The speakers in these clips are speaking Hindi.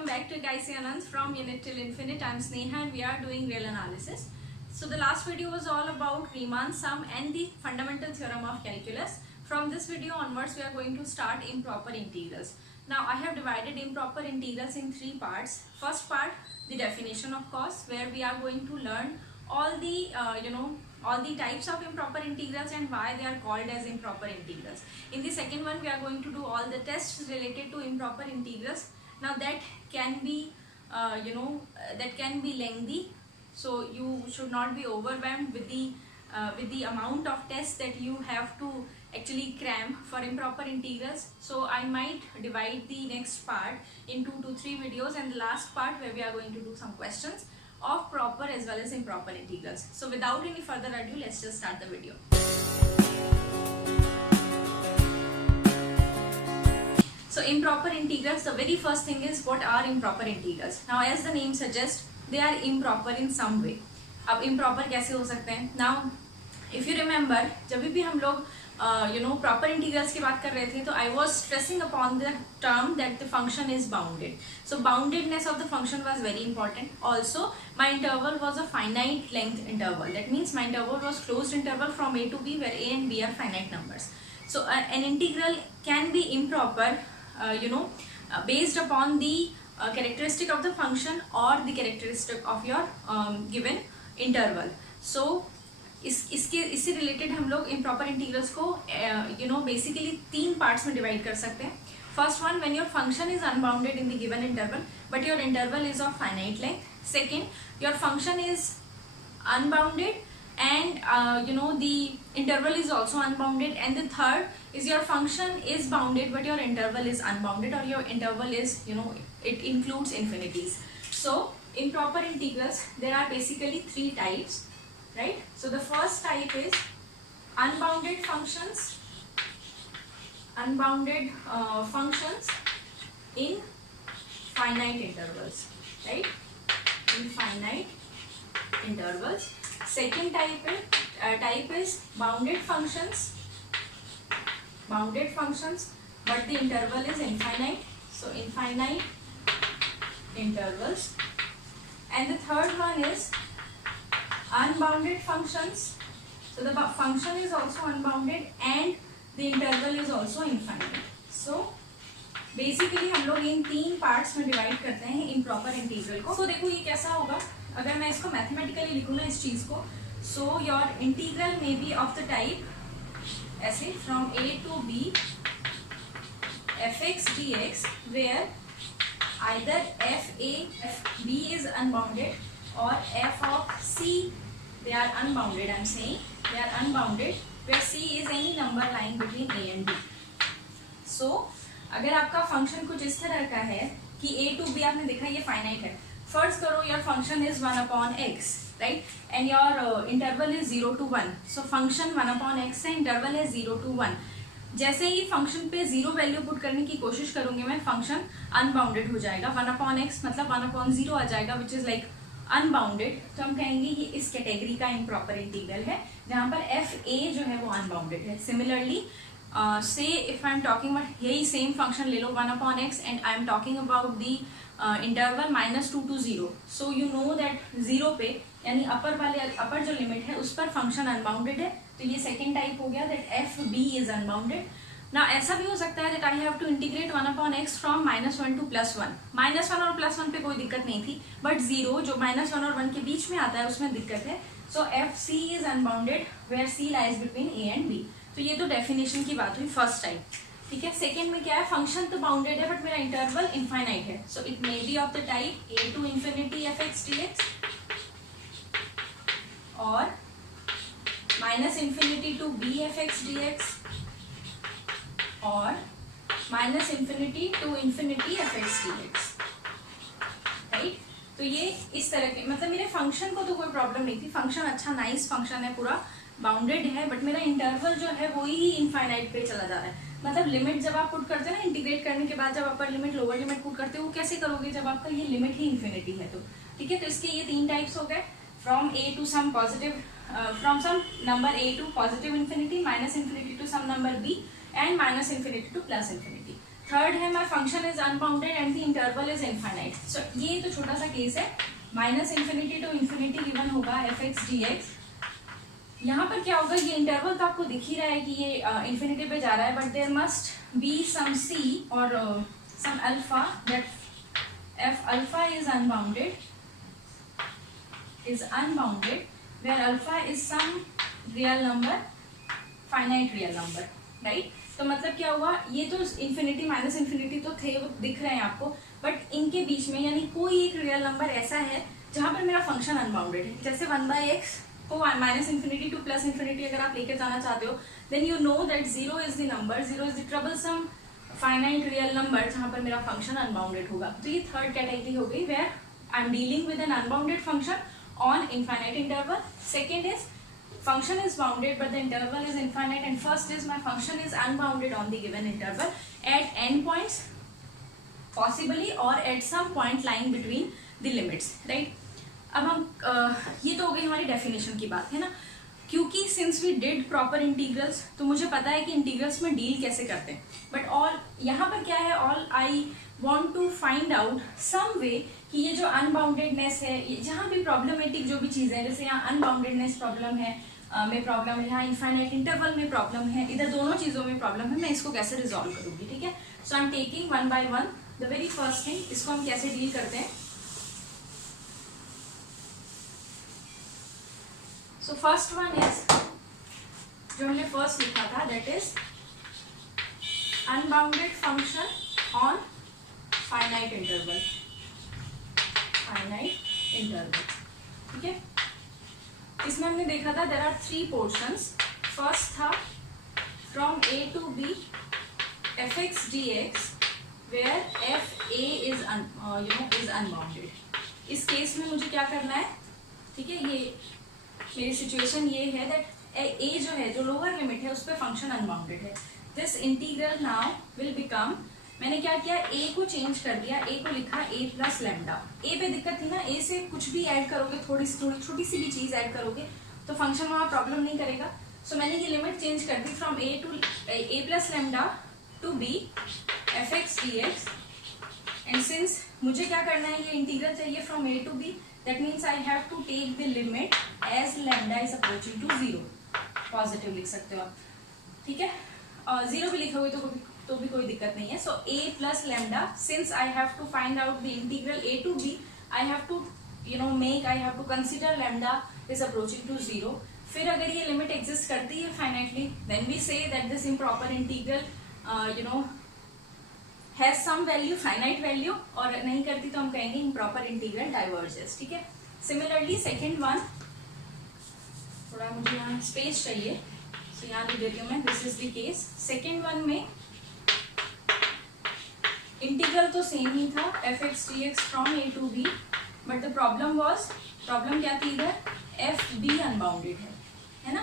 welcome back to IC Anand from Unit Till Infinite. I'm Sneha and we are doing real analysis. So the last video was all about Riemann sum and the fundamental theorem of calculus. From this video onwards we are going to start improper integrals. Now I have divided improper integrals in three parts. First part, the definition of course, where we are going to learn all the all the types of improper integrals and why they are called as improper integrals. In the second one we are going to do all the tests related to improper integrals. Now that can be that can be lengthy, so you should not be overwhelmed with the amount of tests that you have to actually cram for improper integrals. So I might divide the next part in 2 to 3 videos, and the last part where we are going to do some questions of proper as well as improper integrals. So without any further ado, let's just start the video. So improper integrals, the very first thing is what are improper integrals. Now as the name suggests, they are improper in some way. अब improper कैसे हो सकते हैं? Now if you remember, जब भी हम लोग proper integrals की बात कर रहे थे, तो I was stressing upon the term that the function is bounded. So boundedness of the function was very important. Also my interval was a finite length interval. That means my interval was closed interval from a to b, where a and b are finite numbers. So an integral can be improper based upon the characteristic of the function or the characteristic of your given interval. So इससे रिलेटेड हम लोग इम्प्रॉपर इंटीग्रल्स को बेसिकली 3 पार्ट्स में डिवाइड कर सकते हैं. First one, when your function is unbounded in the given interval but your interval is of finite length. Second, your function is unbounded and the interval is also unbounded, and the third is your function is bounded but your interval is unbounded, or your interval is it includes infinities. So improper integrals, there are basically 3 types, right? So the first type is unbounded functions in finite intervals, right? In finite intervals. Second type is bounded functions but the interval is infinite, so infinite intervals. And the third one is unbounded functions, so the function is also unbounded and the interval is also infinite. So basically हम लोग इन 3 पार्ट्स में डिवाइड करते हैं इम्प्रॉपर इंटीग्रल को. तो देखो ये कैसा होगा अगर मैं इसको मैथमेटिकली लिखूँ ना इस चीज को. So your integral may be of the type ऐसे from a to b fx dx, where either fb is unbounded or f of c, they are unbounded. I'm saying they are unbounded, where c is any number lying between a and b. So अगर आपका फंक्शन कुछ इस तरह का है कि a to b आपने देखा ये फाइनाइट है. फर्स्ट करो your function is 1/x, right, and your interval is 0 to 1. So function 1/x है, इंटरवल है 0 to 1. जैसे ही फंक्शन पे 0 वैल्यू पुट करने की कोशिश करूंगी मैं, फंक्शन अनबाउंडेड हो जाएगा. 1/x मतलब 1/0 आ जाएगा, विच इज लाइक अनबाउंडेड. तो हम कहेंगे ये इस कैटेगरी का इम्प्रॉपर इंटीग्रल है जहां पर एफ ए जो है वो अनबाउंडेड है. Similarly say if I am talking about यही सेम फंक्शन ले लो 1/x and I am talking about the interval -2 to 0. So you know that 0 पे यानी अपर जो लिमिट है उस पर फंक्शन अनबाउंडेड है. तो ये सेकेंड टाइप हो गया that F B is unbounded. ना ऐसा भी हो सकता है that I have to integrate 1/x from -1 to +1. -1 और +1 पे कोई दिक्कत नहीं थी, बट 0 जो -1 और 1 के बीच में आता है उसमें दिक्कत है. So F C is unbounded where C lies between A and B. तो ये तो डेफिनेशन की बात हुई फर्स्ट टाइप, ठीक है. सेकेंड में क्या है, फंक्शन तो बाउंडेड है बट मेरा इंटरवल इनफाइनाइट है. So it may be of the type a to infinity fx dx और -infinity to b fx dx और -infinity to infinity fx dx, right. तो ये इस तरह के, मतलब मेरे फंक्शन को तो कोई प्रॉब्लम नहीं थी, फंक्शन अच्छा नाइस फंक्शन है, पूरा बाउंडेड है, बट मेरा इंटरवल जो है वो ही इनफाइनाइट पे चला जा रहा है. मतलब लिमिट जब आप पुट करते हैं ना इंटीग्रेट करने के बाद, जब upper limit lower limit put करते हो वो कैसे करोगे जब आपका ये लिमिट ही इन्फिनिटी है. तो ठीक है, तो इसके ये 3 टाइप्स हो गए. From a to some positive from some number a to positive infinity, -infinity to some number b, and -infinity to +infinity. Third है my function is unbounded and the interval is infinite. So ये तो छोटा सा केस है. Minus infinity to infinity given होगा एफ एक्स डी एक्स. यहाँ पर क्या होगा, ये इंटरवल तो आपको दिख ही रहा है कि ये इन्फिनिटी पे जा रहा है, but there must be some C और some alpha that F alpha is unbounded where alpha is some real number, finite real number, right? तो मतलब क्या हुआ, ये तो इन्फिनिटी माइनस इन्फिनिटी तो थे, वो दिख रहे हैं आपको, बट इनके बीच में यानी कोई एक रियल नंबर ऐसा है जहां पर मेरा फंक्शन अनबाउंडेड है. जैसे 1/x को minus infinity to plus infinity अगर आप लेकर जाना चाहते हो, then you know that 0 is the number, 0 is the troublesome finite real number जहां पर मेरा फंक्शन अनबाउंडेड होगा. तो ये थर्ड कैटेगरी हो गई, where I am dealing with an unbounded function on infinite interval. Second is function is bounded but the interval is infinite, and first is my function is unbounded on the given interval at n points possibly or at some point lying between the limits, right? अब हम ये तो हो गई हमारी डेफिनेशन की बात है ना, क्योंकि since we did proper integrals तो मुझे पता है कि इंटीग्रल्स में डील कैसे करते हैं. बट ऑल यहाँ पर क्या है, all I want to find out some way कि ये जो अनबाउंडेडनेस है, जहाँ भी प्रॉब्लमेटिक जो भी चीज़ है, जैसे यहाँ अनबाउंडेडनेस प्रॉब्लम है में प्रॉब्लम है, यहाँ इनफाइनाइट इंटरवल में प्रॉब्लम है, इधर दोनों चीज़ों में प्रॉब्लम है, मैं इसको कैसे रिजॉल्व करूँगी. ठीक है, so I am taking one by one. The very first thing, इसको हम कैसे डील करते हैं. सो फर्स्ट वन इज, जो हमने फर्स्ट लिखा था, that is unbounded function on finite interval. ठीक है, इसमें हमने देखा था देयर आर 3 पोर्शंस. फर्स्ट था from A to B F x D X where F A is unbounded. इस केस में मुझे क्या करना है, ठीक है, ये मेरी सिचुएशन ये है दैट ए जो है, जो लोअर लिमिट है, उस पर फंक्शन अनबाउंडेड है. This integral now will become, मैंने क्या किया, ए को चेंज कर दिया, ए को लिखा a प्लस लैम्डा. ए पे दिक्कत थी ना, ए से कुछ भी ऐड करोगे, थोड़ी छोटी सी भी चीज ऐड करोगे तो फंक्शन वहाँ प्रॉब्लम नहीं करेगा. सो मैंने ये लिमिट चेंज कर दी from A plus lambda to B F x D x. And since मुझे क्या करना है, ये इंटीग्रल चाहिए from A to B, that means I have to take the limit as lambda is approaching to 0. Positive लिख सकते हो आप, ठीक है, और 0 भी लिखोगे तो भी कोई दिक्कत नहीं है. So a plus lambda, since I have to find out the integral a to b, I have to I have to consider lambda is approaching to 0. फिर अगर ये लिमिट एग्जिस्ट करती है finitely, then we say that this improper integral has some value, finite value, और नहीं करती तो हम कहेंगे इम्प्रॉपर इंटीग्रल डाइवर्जेस. ठीक है, सिमिलरली सेकेंड वन, थोड़ा मुझे यहाँ स्पेस चाहिए, तो यहाँ लिख देती हूँ मैं, this is the case. Second one में इंटीग्रल तो सेम ही था, F x D X from A to B, but the problem क्या थी, इधर एफ बी अनबाउंडेड है ना.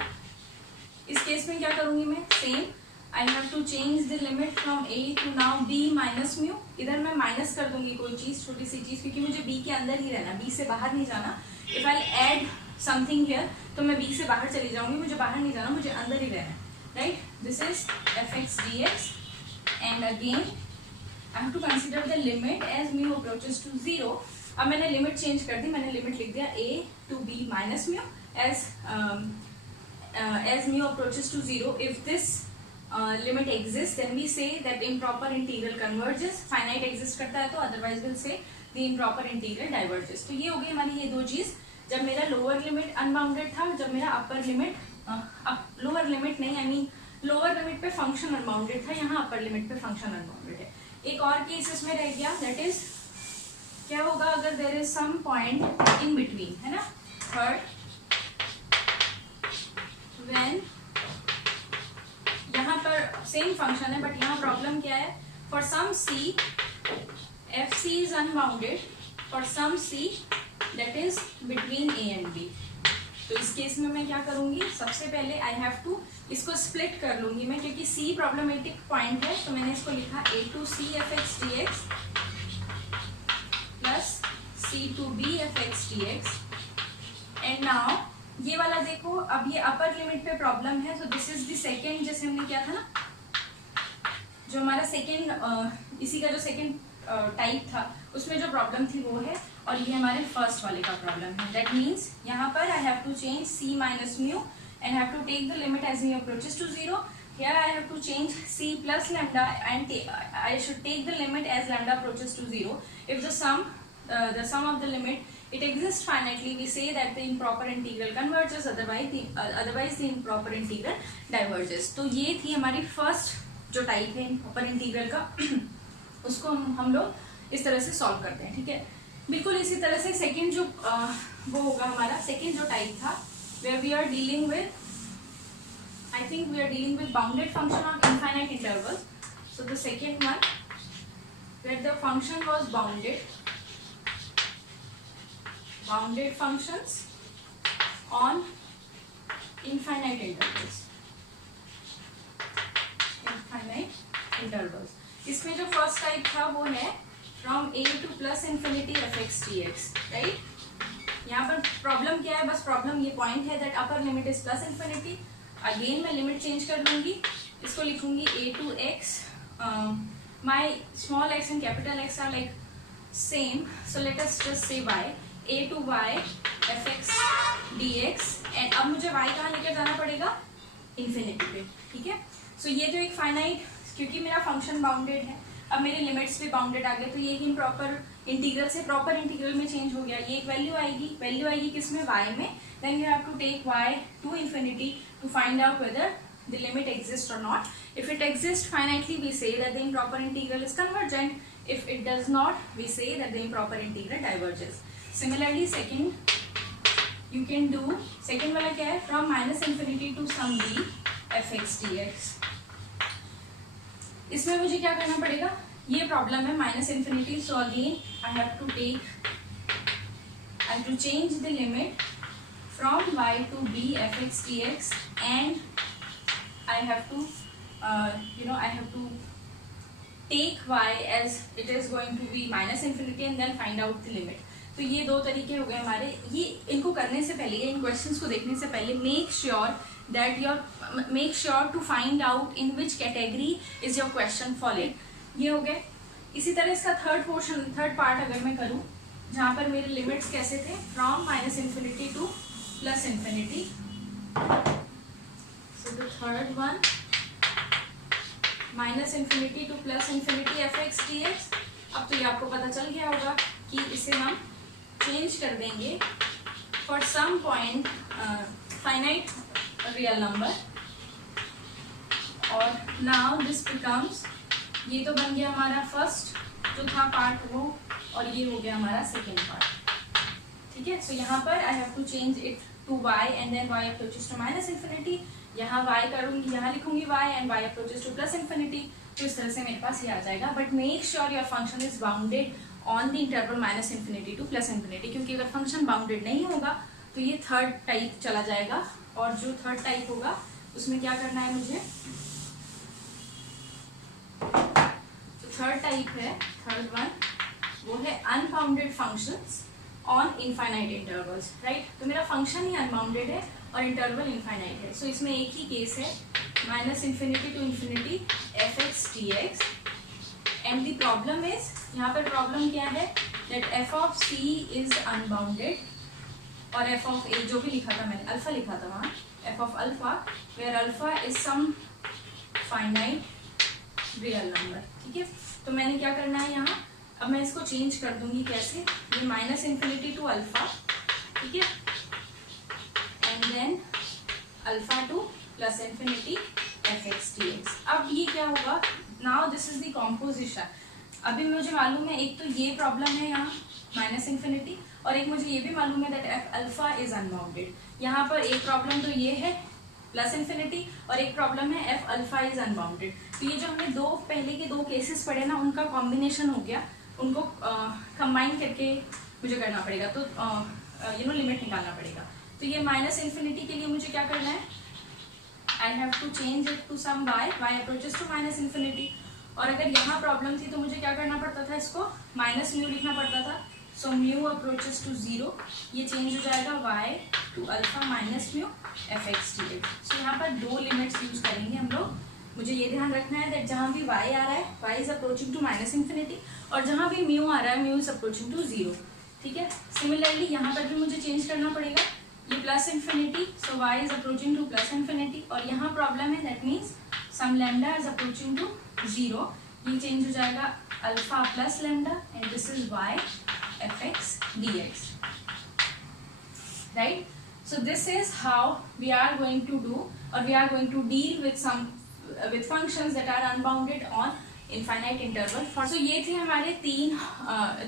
इस केस में क्या करूंगी मैं, same, I have to change the limit from A to now B minus mu. इधर मैं माइनस कर दूंगी कोई चीज, छोटी सी चीज, क्योंकि मुझे बी के अंदर ही रहना, बी से बाहर नहीं जाना. If I add something here तो मैं बी से बाहर चली जाऊंगी, मुझे बाहर नहीं जाना, मुझे अंदर ही रहना, right. This is F x D x, and again I have to consider the limit as mu approaches to 0. अब मैंने लिमिट चेंज कर दी, मैंने लिमिट लिख दिया a to b minus mu as mu approaches to 0. If this limit exists, then we say that improper integral converges. Finite exist करता है तो otherwise we'll say the improper integral diverges. तो ये हो गई हमारी ये दो चीज, जब मेरा लोअर लिमिट अनबाउंडेड था, जब मेरा अपर लिमिट, लोअर लिमिट नहीं, आई मीन लोअर लिमिट पे फंक्शन अनबाउंडेड था, यहाँ अपर लिमिट पे फंक्शन अनबाउंडेड है. एक और केस इसमें रह गया, दैट इज क्या होगा अगर there is some point in between, है ना. थर्ड, व्हेन यहाँ पर सेम फंक्शन है बट यहाँ प्रॉब्लम क्या है, for some C F C is unbounded, for some C that is between A and B. तो इस केस में मैं क्या करूंगी, सबसे पहले आई हैव टू इसको स्प्लिट कर लूंगी मैं, क्योंकि सी प्रॉब्लमेटिक पॉइंट है, तो मैंने इसको लिखा A to C F x D X plus C to B F x D x. And now ये वाला देखो, अब ये अपर लिमिट पे प्रॉब्लम है, सो दिस इज द सेकेंड, जैसे हमने किया था ना, जो हमारा सेकेंड इसी का जो सेकेंड टाइप था उसमें जो प्रॉब्लम थी वो है, और ये हमारे फर्स्ट वाले का प्रॉब्लम है. दैट मीन्स यहाँ पर I have to change c minus mu and have to take the limit as mu approaches to 0. Here I have to change c plus lambda and I should take the limit as lambda approaches to 0. If the sum of the limit it exists finitely, we say that the improper integral converges, otherwise the improper integral diverges. तो ये थी हमारी फर्स्ट जो टाइप है improper integral का उसको हम लोग इस तरह से सॉल्व करते हैं. ठीक है, बिल्कुल इसी तरह से सेकेंड जो वो होगा हमारा सेकेंड जो टाइप था where we are dealing with, I think we are dealing with bounded function on infinite intervals. So the second one where the function was bounded functions on infinite intervals. इसमें जो फर्स्ट टाइप था वो है from a to plus infinity fx dx, right? यहाँ पर प्रॉब्लम क्या है, बस प्रॉब्लम ये पॉइंट है that upper limit is plus infinity. Again मैं लिमिट चेंज कर लूंगी, इसको लिखूंगी a to x, my small x and capital X are like same, so let us just say y, a to y fx dx, and अब मुझे y कहाँ लेकर जाना पड़ेगा, इन्फिनिटी पे. ठीक है, सो ये तो एक फाइनाइट, क्योंकि मेरा फंक्शन बाउंडेड है, अब मेरे लिमिट्स भी बाउंडेड आ गए, तो ये एक इम्प्रॉपर इंटीग्रल से प्रॉपर इंटीग्रल में चेंज हो गया. ये एक वैल्यू आएगी किसमें, y में. Then you have to take y to infinity to find out whether the limit exist और not. If it exist finitely we say that the improper integral is convergent. If it does not we say that the improper integral diverges. Similarly second you can do, second वाला क्या है, from minus infinity to some b fx dx. इसमें मुझे क्या करना पड़ेगा, ये प्रॉब्लम है minus infinity, so again I have to change the limit from y to b fx dx and I have to take y as it is going to be minus infinity and then find out the limit. तो ये दो तरीके हो गए हमारे. ये इनको करने से पहले, इन क्वेश्चंस को देखने से पहले make sure to find out in which category is your question falling. ये हो गए. इसी तरह इसका थर्ड पार्ट अगर मैं करूँ, जहाँ पर मेरे लिमिट्स कैसे थे, from minus infinity to plus infinity. So the third one minus infinity to plus infinity f x D x. अब तो ये आपको पता चल गया होगा कि इसे हम चेंज कर देंगे for some point finite real number. और नाउ दिस बिकम्स, ये तो बन गया हमारा फर्स्ट जो था पार्ट वो, और ये हो गया हमारा सेकेंड पार्ट. ठीक है, सो यहाँ पर I have to change it to y and then y approaches to minus infinity. यहाँ y करूँगी, यहाँ लिखूंगी y and y approaches to plus infinity. तो इस तरह से मेरे पास ये आ जाएगा. But make sure your function is bounded on the interval minus infinity to plus infinity, क्योंकि अगर फंक्शन बाउंडेड नहीं होगा तो ये थर्ड टाइप चला जाएगा. और जो थर्ड टाइप होगा उसमें क्या करना है मुझे, तो थर्ड टाइप है, थर्ड वन वो है unbounded functions on infinite intervals. Right, तो मेरा फंक्शन ही अनबाउंडेड है और इंटरवल इनफाइनाइट है. सो इसमें एक ही केस है, minus infinity to infinity f x D x. And the problem is, यहाँ पर प्रॉब्लम क्या है, that f of c is unbounded और एफ ऑफ ए जो भी लिखा था मैंने, अल्फा लिखा था वहाँ, f of alpha where alpha is some finite real number. ठीक है, तो मैंने क्या करना है यहाँ, अब मैं इसको चेंज कर दूंगी कैसे, ये माइनस इन्फिनिटी टू अल्फा. ठीक है, and then alpha to plus infinity f x D x. अब ये क्या होगा, now this is the composition. अभी मुझे मालूम है, एक तो ये प्रॉब्लम है यहाँ माइनस इन्फिनिटी, और एक मुझे ये भी मालूम है that F alpha is unbounded. यहाँ पर एक प्रॉब्लम तो ये है प्लस इन्फिनिटी, और एक प्रॉब्लम है एफ अल्फा इज अनबाउंडेड. तो ये जो हमने पहले के दो केसेस पढ़े ना, उनका कॉम्बिनेशन हो गया, उनको कंबाइन करके मुझे करना पड़ेगा. तो लिमिट निकालना पड़ेगा. तो ये माइनस इन्फिनिटी के लिए मुझे क्या करना है, I have to change it to some y approaches to minus infinity. और अगर यहाँ प्रॉब्लम थी तो मुझे क्या करना पड़ता था, इसको माइनस म्यू लिखना पड़ता था. सो म्यू अप्रोचेस टू 0, ये चेंज हो जाएगा y to alpha minus mu F x D X. So यहाँ पर दो लिमिट्स यूज करेंगे हम लोग. मुझे ये ध्यान रखना है दैट जहाँ भी y आ रहा है y is approaching to minus infinity, और जहाँ भी म्यू आ रहा है म्यू इज अप्रोचिंग टू 0, ठीक है। सिमिलरली यहाँ पर भी मुझे चेंज करना पड़ेगा, ये plus infinity, so y is approaching to plus infinity, और यहाँ प्रॉब्लम है that means some lambda is approaching to 0, ये चेंज हो जाएगा alpha plus lambda and this is y fx dx, right? So this is how we are going to do, or we are going to deal with some with functions that are unbounded on infinite interval for. So ये थे हमारे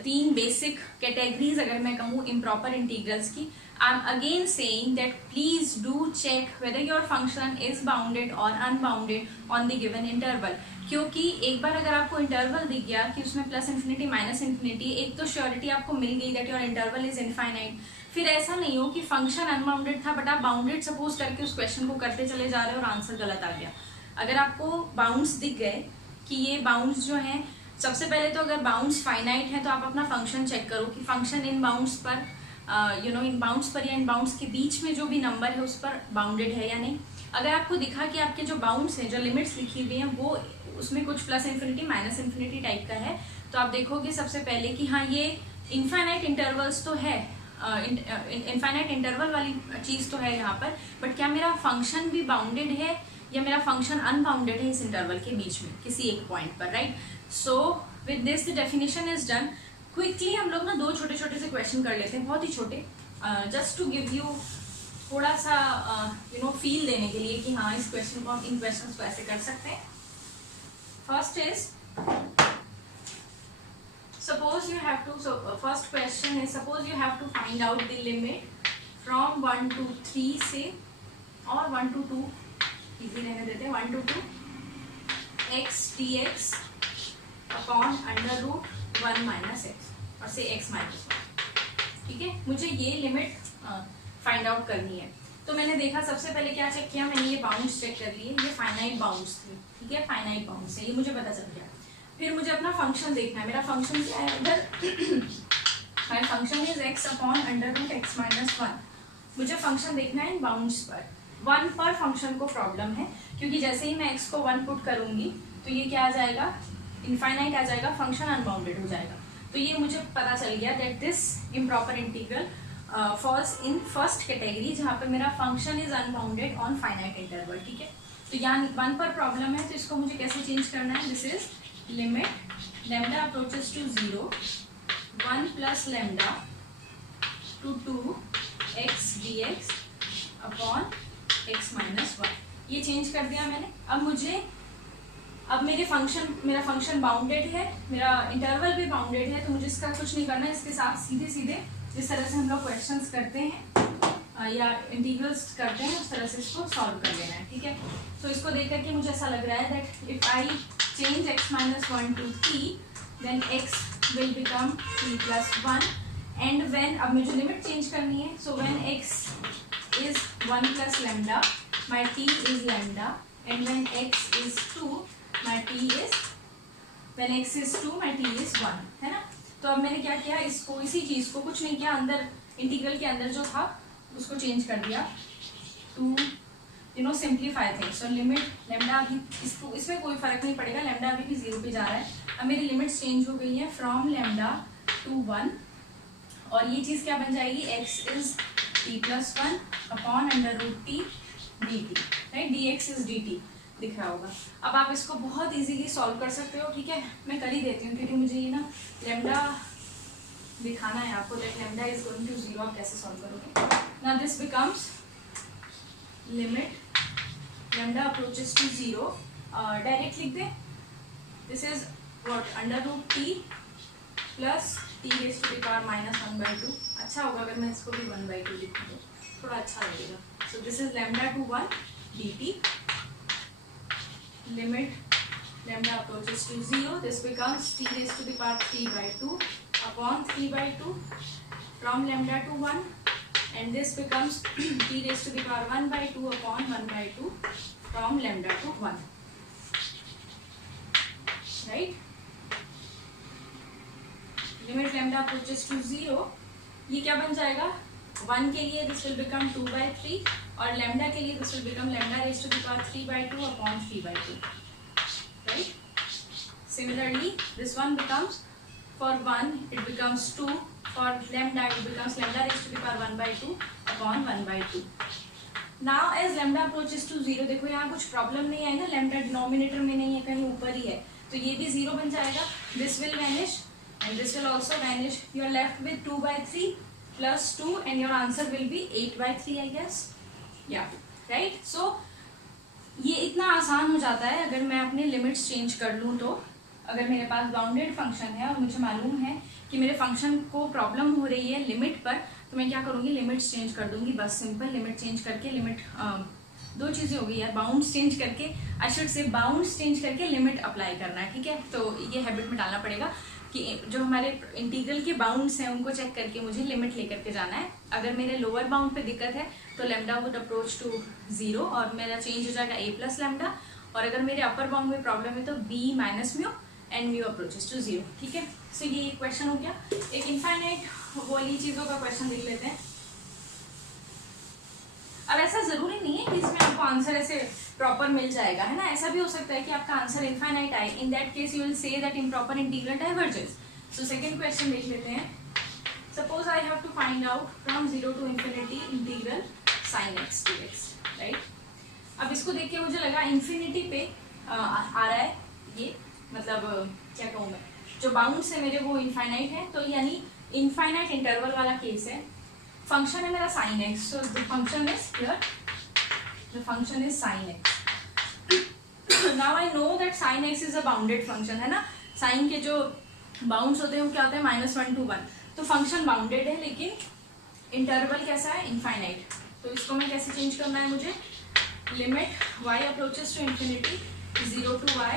तीन बेसिक कैटेगरीज अगर मैं कहूँ improper integrals की. I'm again saying that please do check whether your function is bounded or unbounded on the given interval. क्योंकि एक बार अगर आपको इंटरवल दिख गया कि उसमें प्लस इन्फिनिटी माइनस इन्फिनिटी, एक तो श्योरिटी आपको मिल गई that your interval is infinite. फिर ऐसा नहीं हो कि फंक्शन अनबाउंडेड था बट आप बाउंडेड सपोज करके उस क्वेश्चन को करते चले जा रहे हो और आंसर गलत आ गया. अगर आपको बाउंड्स दिख गए कि ये बाउंड्स जो हैं, सबसे पहले तो अगर बाउंड्स फाइनाइट है तो आप अपना फंक्शन चेक करो कि फंक्शन इन बाउंड्स पर इन बाउंड्स पर या इन बाउंड्स के बीच में जो भी नंबर है उस पर बाउंडेड है या नहीं. अगर आपको दिखा कि आपके जो बाउंड्स हैं, जो लिमिट्स लिखी हुई हैं, वो उसमें कुछ plus infinity minus infinity type का है, तो आप देखोगे सबसे पहले कि हाँ ये इनफाइनाइट इंटरवल्स तो है, इनफाइनाइट इंटरवल वाली चीज़ तो है यहाँ पर, बट क्या मेरा फंक्शन भी बाउंडेड है या मेरा फंक्शन अनबाउंडेड है इस इंटरवल के बीच में किसी एक पॉइंट पर, right. So with this the definition is done. Quickly हम लोग ना दो छोटे छोटे से क्वेश्चन कर लेते हैं, बहुत ही छोटे, जस्ट टू गिव यू थोड़ा सा फील देने के लिए कि हाँ इस क्वेश्चन को हम इन क्वेश्चन को ऐसे कर सकते हैं. First is suppose you have to, so first question is suppose you have to find out the limit from 1 to 3 से और 1 to 2, इजी रहने देते हैं, 1 to 2 x dx upon under root 1 minus x और से x माइनस 1, ठीक है. मुझे ये लिमिट फाइंड आउट करनी है. तो मैंने देखा सबसे पहले क्या चेक किया, मैंने ये बाउंड्स चेक कर लिए, ये फाइनाइट बाउंड्स थे, ठीक है, फाइनाइट बाउंड्स है, ये मुझे पता चल गया. फिर मुझे अपना फंक्शन देखना है, मेरा फंक्शन क्या है इधर, my function is x upon under root x minus 1. मुझे फंक्शन देखना है इन बाउंड्स पर. 1 पर फंक्शन को प्रॉब्लम है क्योंकि जैसे ही मैं x को 1 पुट करूंगी तो ये क्या आ जाएगा, इनफाइनाइट आ जाएगा, फंक्शन अनबाउंडेड हो जाएगा. तो ये मुझे पता चल गया that this improper integral falls in first category जहाँ पर मेरा function is unbounded on finite interval, ठीक है. तो यहाँ 1 पर प्रॉब्लम है, तो इसको मुझे कैसे चेंज करना है, this is limit lambda approaches to 0 1 plus lambda to 2 x dx upon x minus 1. ये चेंज कर दिया मैंने. अब मेरा फंक्शन बाउंडेड है, मेरा इंटरवल भी बाउंडेड है, तो मुझे इसका कुछ नहीं करना है. इसके साथ सीधे सीधे जिस तरह से हम लोग क्वेश्चंस करते हैं या इंटीग्रल्स करते हैं उस तरह से इसको सॉल्व कर लेना है, ठीक है. तो इसको देख करके मुझे ऐसा लग रहा है that if I change x minus 1 to 3 then x will become 3 plus 1, and when अब मुझे लिमिट चेंज करनी है, so when x is 1 plus lambda my t is lambda, and when x is 2 my t is, when x is 2 my t is 1, है ना. तो अब मैंने क्या किया, इसको इसी चीज़ को कुछ नहीं किया, अंदर इंटीग्रल के अंदर जो था उसको चेंज कर दिया टू सिंप्लीफाई थिंग्स. और लिमिट लैम्डा अभी इसमें कोई फर्क नहीं पड़ेगा, लैम्डा अभी भी 0 पे जा रहा है. अब मेरी लिमिट्स चेंज हो गई है फ्रॉम लैम्डा टू 1, और ये चीज़ क्या बन जाएगी, x is t plus 1 upon under root t d t, right. dx is dt दिख रहा होगा. अब आप इसको बहुत इजीली सॉल्व कर सकते हो, ठीक है. मैं कर ही देती हूँ क्योंकि मुझे ये ना लैम्डा दिखाना है आपको that lambda is going to 0. आप कैसे सॉल्व करोगे. Now this becomes limit lambda approaches to 0, direct लिख दे, this is what under root T plus T raise to the power minus 1/2. अच्छा होगा अगर मैं इसको भी 1/2 लिखूँ तो थोड़ा अच्छा लगेगा. सो this is lambda to 1 dt, limit lambda approaches to 0, this becomes t raised to the power 3/2 upon 3/2 from lambda to 1, and this becomes t raised to the power 1/2 upon 1/2 from lambda to 1, right. limit lambda approaches to 0, ये क्या बन जाएगा, 1 के लिए this will become 2/3 और लैम्डा के लिए this will become lambda raise to the power 3/2 upon 3/2, right. Similarly, this one becomes, for 1 it becomes 2, for lambda it becomes lambda raised to the power 1/2 upon 1/2. Now as lambda approaches to 0, देखो यहाँ कुछ प्रॉब्लम नहीं है ना, lambda डिनोमिनेटर में नहीं है, कहीं ऊपर ही है, तो ये भी 0 बन जाएगा. This will vanish and this will also vanish. You are left with 2/3 plus 2 and your answer will be 8/3, I guess. Yeah, right. So ये इतना आसान हो जाता है अगर मैं अपने लिमिट्स चेंज कर लूँ. तो अगर मेरे पास बाउंडेड फंक्शन है और मुझे मालूम है कि मेरे फंक्शन को प्रॉब्लम हो रही है लिमिट पर, तो मैं क्या करूँगी, लिमिट्स चेंज कर दूंगी. बस सिंपल लिमिट चेंज करके, लिमिट दो चीज़ें हो गई यार, बाउंड्स चेंज करके, I should say bounds change करके लिमिट अप्लाई करना है, ठीक है. तो ये हैबिट में डालना पड़ेगा कि जो हमारे इंटीग्रल के बाउंड्स हैं उनको चेक करके मुझे लिमिट लेकर के जाना है. अगर मेरे लोअर बाउंड पे दिक्कत है तो लैम्डा वुड अप्रोच टू 0 और मेरा चेंज हो जाएगा a प्लस लैम्डा. और अगर मेरे अपर बाउंड में प्रॉब्लम है तो b minus mu and mu approaches to 0, ठीक है. सो ये क्वेश्चन हो गया. एक इनफाइनाइट वाली चीज़ों का क्वेश्चन देख लेते हैं. अब ऐसा जरूरी नहीं है कि इसमें आपको आंसर ऐसे प्रॉपर मिल जाएगा, है ना. ऐसा भी हो सकता है कि आपका आंसर इनफाइनाइट आए. In that case you will say that improper integral diverges. So second question देख लेते हैं. Suppose I have to find out from 0 to infinity integral sine x dx, right. अब इसको देख के मुझे लगा इन्फिनिटी पे आ रहा है ये, मतलब क्या कहूँ मैं, जो बाउंड्स है मेरे वो इनफाइनाइट है, तो यानी इनफाइनाइट इंटरवल वाला केस है. फंक्शन है मेरा sine x, so the function is here, the function is sine x. Now I know that sine x is a bounded function, है ना. साइन के जो बाउंड्स होते हैं वो क्या होते हैं, -1 to 1. तो फंक्शन बाउंडेड है लेकिन इंटरवल कैसा है, इनफाइनाइट. तो इसको मैं कैसे चेंज करना है मुझे, limit y approaches to infinity 0 to y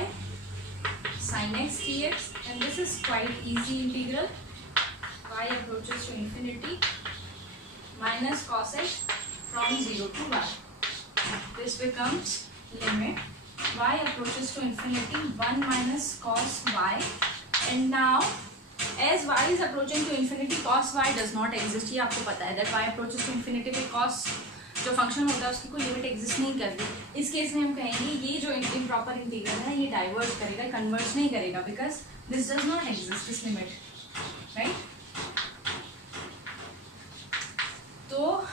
sin x dx, and this is quite easy integral. Y approaches to infinity minus cos x from 0 to y. This becomes limit y approaches to infinity 1 minus cos y, and now as y is approaching to infinity cos y does not exist. ये आपको पता है that y approaches to infinity पे cos जो फंक्शन होता है उसकी कोई लिमिट एग्जिस्ट नहीं करती. इस केस में हम कहेंगे ये जो इम्प्रॉपर इंटीग्रल है ये डाइवर्ज करेगा, कन्वर्ज नहीं करेगा, because this does not exist, this limit, right. तो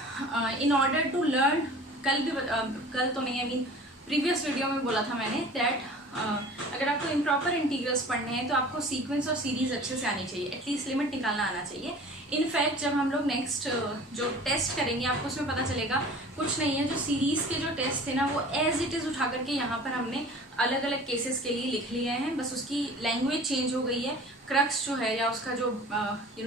इन ऑर्डर टू लर्न, कल तो नहीं, आई मीन प्रीवियस वीडियो में बोला था मैंने दैट अगर आपको इम्प्रॉपर इंटीग्रल्स पढ़ने हैं तो आपको सीक्वेंस और सीरीज अच्छे से आनी चाहिए, एटलीस्ट लिमिट निकालना आना चाहिए. इनफैक्ट जब हम लोग नेक्स्ट जो टेस्ट करेंगे आपको उसमें पता चलेगा कुछ नहीं है, जो सीरीज के जो टेस्ट थे ना वो एज इट इज उठा करके यहाँ पर हमने अलग अलग केसेस के लिए लिख लिए हैं, बस उसकी लैंग्वेज चेंज हो गई है. क्रक्स जो है या उसका जो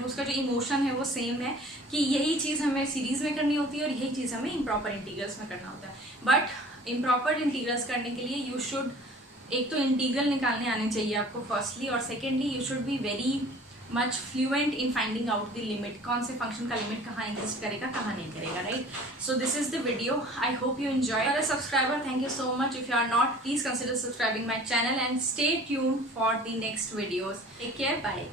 उसका जो इमोशन है वो सेम है कि यही चीज़ हमें सीरीज में करनी होती है और यही चीज़ हमें इम्प्रॉपर इंटीग्रल्स में करना होता है. बट इम्प्रॉपर इंटीग्रल्स करने के लिए यू शुड, एक तो इंटीग्रल निकालने आने चाहिए आपको फर्स्टली, और secondly you should be very much fluent in finding out the limit, कौन से फंक्शन का लिमिट कहाँ एग्जिस्ट करेगा कहाँ नहीं करेगा, right. So this is the video, I hope you enjoy. अगर subscriber, thank you so much. If you are not, please consider subscribing my channel and stay tuned for the next videos. Take care, bye.